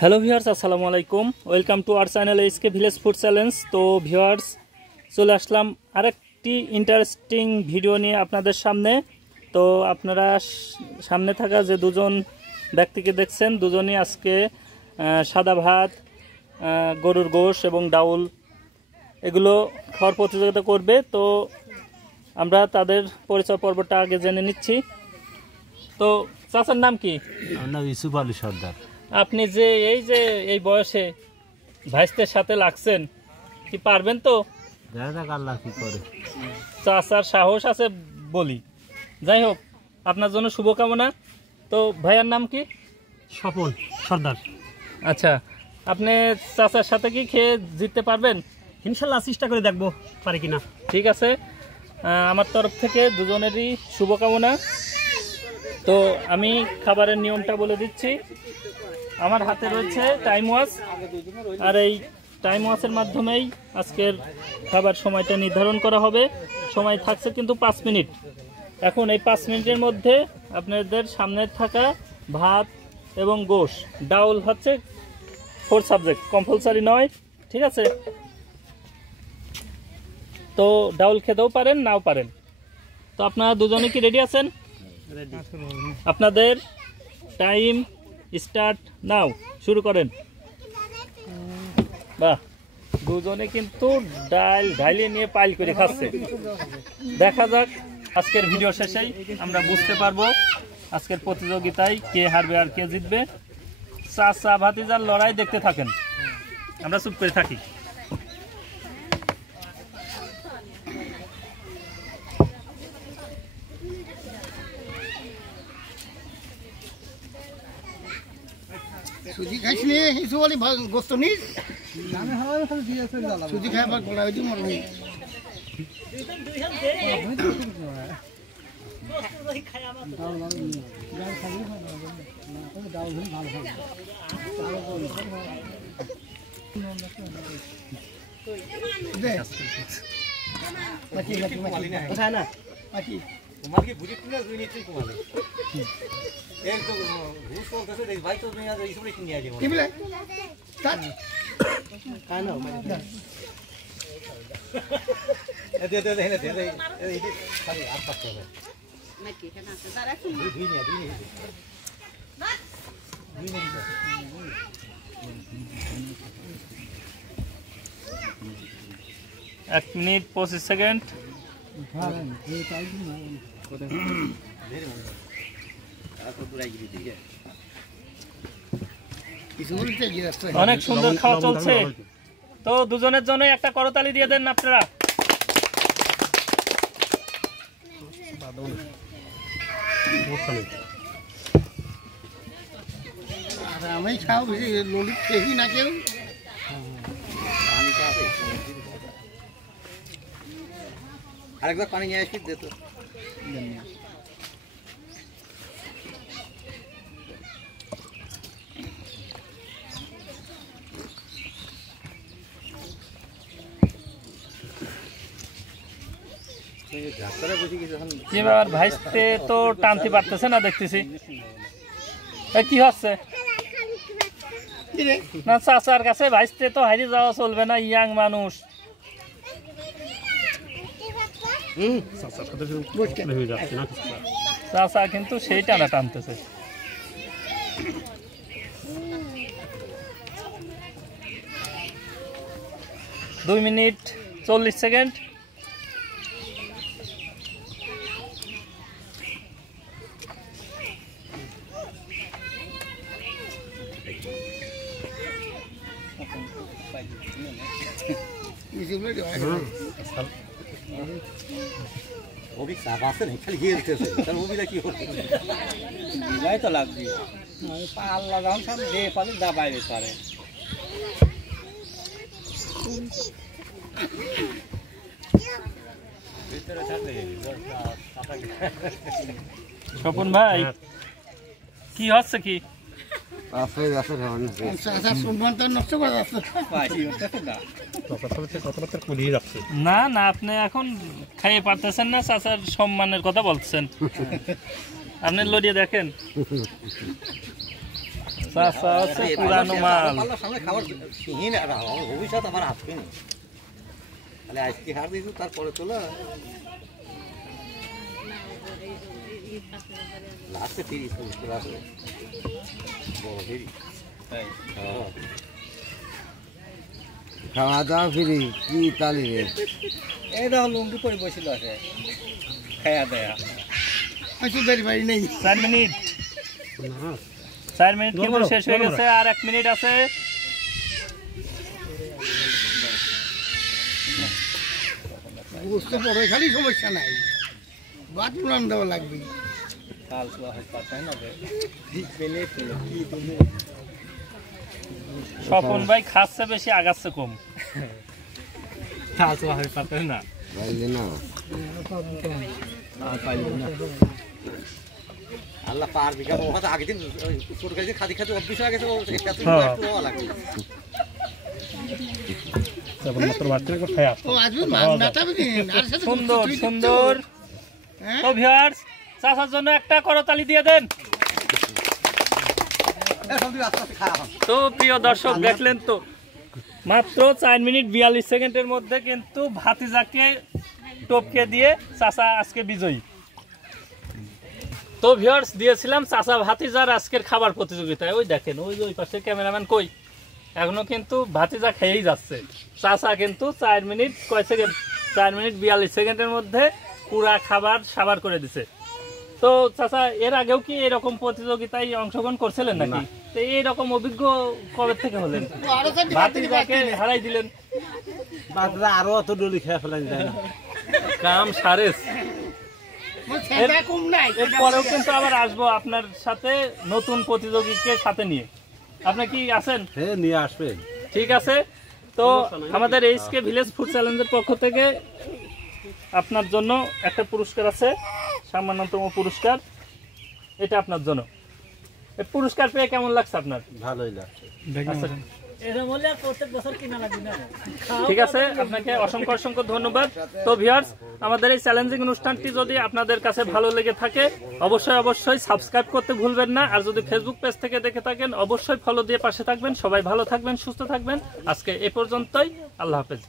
Hello viewers, আসসালামু আলাইকুম। Welcome to our channel SK village food challenge. তো viewers, চলে আসলাম আরেকটি ইন্টারেস্টিং ভিডিও নিয়ে আপনাদের সামনে। তো আপনারা সামনে থাকা যে দুজন ব্যক্তিকে দেখছেন, দুজনই আজকে সাদা ভাত, গরুর গোশ এবং ডাউল এগুলো খাওয়ার প্রতিযোগিতা করবে। তো আমরা তাদের পরিচয় পর্বটা আগে জেনে নিচ্ছি। তো চাচার নাম কি? আমার নাম ইউসুফ আলী সর্দার। আপনি যে এই বয়সে ভাইস্তের সাথে লাগছেন, কি পারবেন? তো দেখা যাক আল্লাহ কি করে। চাচার সাহস আছে বলি। যাই হোক, আপনার জন্য শুভকামনা। তো ভাইয়ার নাম কি? স্বপন সর্দার। আচ্ছা, আপনি চাচার সাথে কি খেয়ে জিততে পারবেন? ইনশাল্লাহ চেষ্টা করে দেখবো পারি কিনা। ঠিক আছে, আমার তরফ থেকে দুজনেরই শুভকামনা। তো আমি খাবারের নিয়মটা বলে দিচ্ছি। আমার হাতে রয়েছে টাইম ওয়াচ, আর এই টাইম ওয়াচের মাধ্যমেই আজকের খাবার সময়টা নির্ধারণ করা হবে। সময় থাকছে কিন্তু 5 মিনিট। এখন এই 5 মিনিটের মধ্যে আপনাদের সামনে থাকা ভাত এবং গোশ, ডাউল হচ্ছে 4 সাবজেক্ট, কম্পালসারি নয়, ঠিক আছে? তো ডাউল খেতেও পারেন, নাও পারেন। তো আপনারা দুজনে কি রেডি আছেন? আপনাদের টাইম স্টার্ট নাও, শুরু করেন। বাহ, দুজনে কিন্তু ঢাইলে নিয়ে পাইল করে খাচ্ছে। দেখা যাক, আজকের ভিডিও শেষেই আমরা বুঝতে পারবো আজকের প্রতিযোগিতায় কে হারবে আর কে জিতবে। চাচা ভাতিজার লড়াই দেখতে থাকেন, আমরা চুপ করে থাকি। সুজি খাইছিলি কিছু বলি গোস্ত নিস সুজি খাই আবার গোলা হয়েছি মরবি। এক মিনিট 25 সেকেন্ড। অনেক সুন্দর খাওয়া চলছে। তো দুজনের জন্য একটা করতালি দিয়ে দেন আপনারা। আমি খাও বেশি ললিত খেয়েছি না কেউ। আরেকবার পানি নিয়ে আসি দে তো। কি ব্যাপার, ভাইস্তে তো টানতে পারতেছে না দেখতেছি, কি হচ্ছে? না চাচার কাছে ভাইস্তে তো হারিয়ে যাওয়া চলবে না, ইয়াং মানুষ। চাচা কিন্তু সেই টানা টানতেছে। দুই মিনিট 40 সেকেন্ড। অভিক চাপ আছে না, খালি গিয়ে দিতেছে। তার অভিটা কি হচ্ছে? বিলাই তো লাগবে। পাল লাগাম সব দে পালে দাবাইবে পারে। ভিতরে থাকলে স্বপন ভাই, কি হচ্ছে কি? না না, আপনি এখন খাইয়ে পারতেছেন না, চাচার সম্মানের কথা বলছেন। আপনি লড়িয়ে দেখেন, চাচা হচ্ছে পুরানো মাল। ভবিষ্যৎ আমার আসবে না, তাহলে আজকে হার দিয়েছি তারপরে তোলা লাস্টে ফিরিস বড় ফিরি খাওয়া দাওয়া ফিরি কি তালি রে এই দেখো লুঙ্গি পরে বসিল আছে খায়া দেয়া বাড়ি নেই 4 মিনিট, 4 মিনিট কিন্তু শেষ হয়ে গেছে, আর 1 মিনিট আছে। বুঝতে পারো খালি সমস্যা নাই, বাদ পুরান দেওয়া লাগবে। স্বপন ভাই খাচ্ছে বেশি, আগাচ্ছে কম। না আল্লাহ পার বিঘা কথা আগে দিন ছোট কাছে খাদি খাদি অভ্যাস হয়ে গেছে, লাগবে সুন্দর সুন্দর। তো ভিউয়ার্স, চাচার জন্য একটা করতালি দিয়ে দেন। তো প্রিয় দর্শক, দেখলেন তো মাত্র 4 মিনিট 42 সেকেন্ডের মধ্যে কিন্তু ভাতিজাকে টপকে দিয়ে চাচা আজকে বিজয়ী। তো ভিউয়ার্স, দিয়েছিলাম চাচা ভাতিজার আজকের খাবার প্রতিযোগিতায়। ওই দেখেন, ওই পাশে ক্যামেরাম্যান কই, এখনো কিন্তু ভাতিজা খেয়েই যাচ্ছে। চাচা কিন্তু 4 মিনিট কয় সেকেন্ড, 4 মিনিট 42 সেকেন্ডের মধ্যে পুরা খাবার সাবার করে দিছে। তো চাচা, এর আগেও কি এরকম প্রতিযোগিতায় অংশগ্রহণ করছিলেন নাকি? তো এইরকম অভিজ্ঞ কবে থেকে হলেন? ভাতিজাকে হারাই দিলেন, আরো অত ডলি খেয়ে ফেলেন যায় না, কাম সারেস। এরপরেও কিন্তু আবার আসবো আপনার সাথে নতুন প্রতিযোগীকে সাথে নিয়ে। আপনি কি আছেন? হ্যাঁ, নিয়ে আসবেন। ঠিক আছে। তো আমাদের এইচকে ভিলেজ ফুড চ্যালেঞ্জের পক্ষ থেকে আপনার জন্য একটা পুরস্কার আছে, সামান্যতম পুরস্কার, এটা আপনার জন্য। এই পুরস্কার পেয়ে কেমন লাগছে আপনার? ভালোই লাগছে। ঠিক আছে, আপনাকে অসংখ্য অসংখ্য ধন্যবাদ। তো ভিউয়ার্স, আমাদের এই চ্যালেঞ্জিং অনুষ্ঠানটি যদি আপনাদের কাছে ভালো লেগে থাকে অবশ্যই অবশ্যই সাবস্ক্রাইব করতে ভুলবেন না। আর যদি ফেসবুক পেজ থেকে দেখে থাকেন অবশ্যই ফলো দিয়ে পাশে থাকবেন। সবাই ভালো থাকবেন, সুস্থ থাকবেন। আজকে এ পর্যন্তই, আল্লাহ হাফেজ।